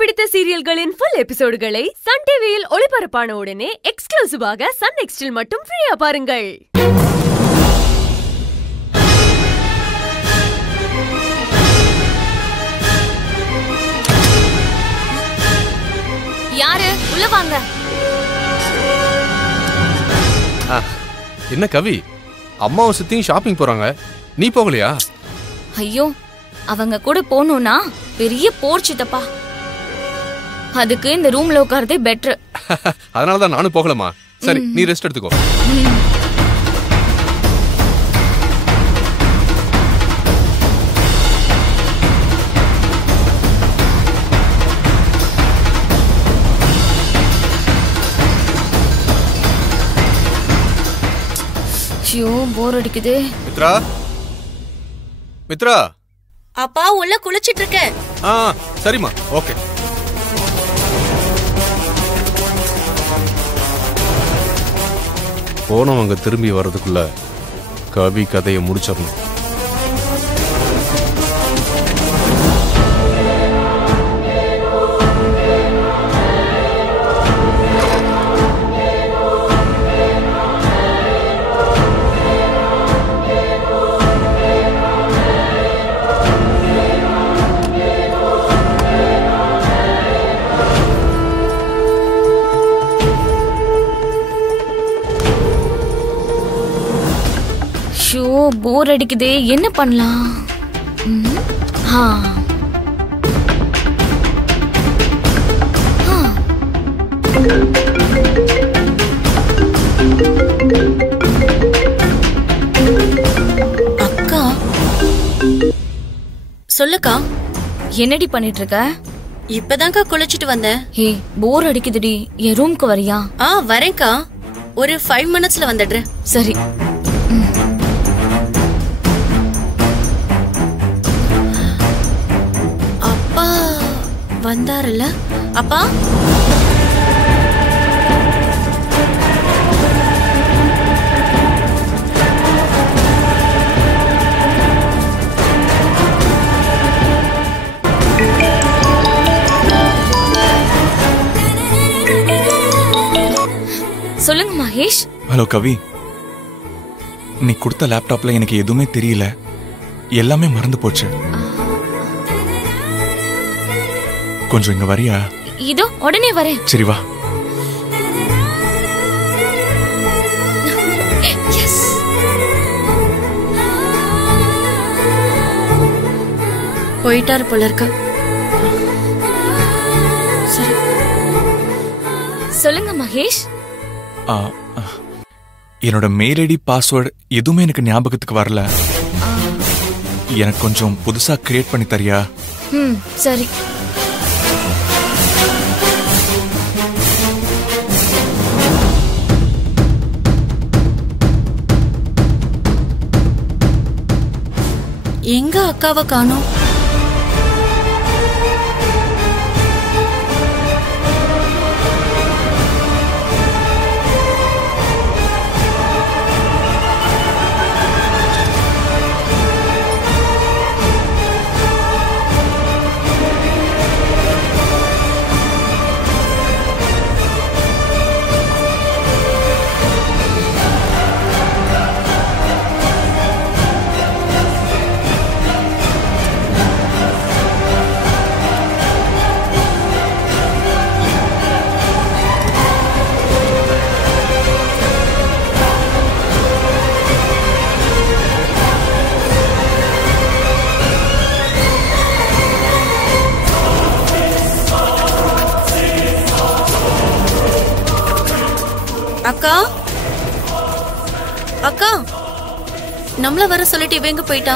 பிடித்த சீரியல்களின் full எபிசோடுகளை Sun டிவியில் ஒளிபரப்பான உடனே எக்ஸ்க்ளூசிவாக சன் நெக்ஸ்டில் மட்டும் ஃப்ரீயா பாருங்கள். யாரு உள்ள வாங்க. என்ன கவி, அம்மாவும் சித்தியும் ஷாப்பிங் போறாங்க, நீ போகலையா? ஐயோ, அவங்க கூட போகணும்னா பெரிய போர்ச்சிட்டப்பா. அதுக்கு இந்த ரூம்ல உட்கார்றதே பெட்டர். அதனாலதான் நானும் போகலமா. சரி, நீ ரெஸ்ட் எடுத்துக்கோ. ஐயோ, போர் அடிக்குது. மித்ரா, மித்ரா. அப்பா உள்ள குளிச்சிட்டு இருக்கேன். சரிம்மா, ஓகே. போனவங்க திரும்பி வர்றதுக்குள்ள கவி கதையை முடிச்சிடணும். போர் அடிக்குதே, என்ன பண்ணலாம்? அக்கா சொல்லுக்கா. என்னடி பண்ணிட்டு இருக்க? இப்பதான்க்கா குளிச்சிட்டு வந்தேன். ஹே, போர் அடிக்குதுடி, என் ரூம்க்கு வரியா? வரேன்க்கா, ஒரு 5 minutesல வந்துடுறேன். சரி. வந்தாருல அப்பா? சொல்லுங்க மகேஷ். ஹலோ கவி, நீ கொடுத்த லேப்டாப்ல எனக்கு எதுவுமே தெரியல, எல்லாமே மறந்து போச்சு. கொஞ்சம் இங்க வரியா? இதோ உடனே வரேன். சரி வா. போயிட்டாரு போல இருக்கு. சரி, சொல்லுங்க மகேஷ். என்னோட மெயில் ஐடி பாஸ்வேர்டு எதுவுமே எனக்கு ஞாபகத்துக்கு வரல. எனக்கு கொஞ்சம் புதுசா கிரியேட் பண்ணி தரியா? சரி. எங்க அக்காவை காணோம்? அக்கா, அக்கா, நம்மள வர சொல்லிட்டு இவங்க போயிட்டா.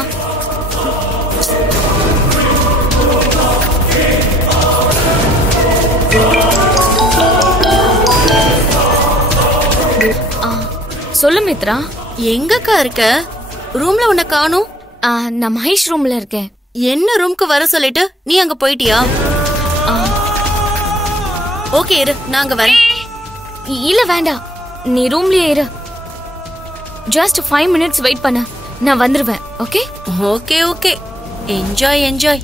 சொல்லு மித்ரா. எங்கக்கா இருக்க? ரூம்ல உன்னை காணோம். நான் மகேஷ் ரூம்ல இருக்கேன். என்ன ரூம்க்கு வர சொல்லிட்டு நீ அங்க போயிட்டியா? ஓகே இரு, நான் அங்க வரேன். இல்ல வேண்டாம், நீ ரூம்லயே இரு. ஜஸ்ட் 5 minutes வெயிட் பண்ண, நான் வந்துருவேன். Okay okay okay, enjoy enjoy.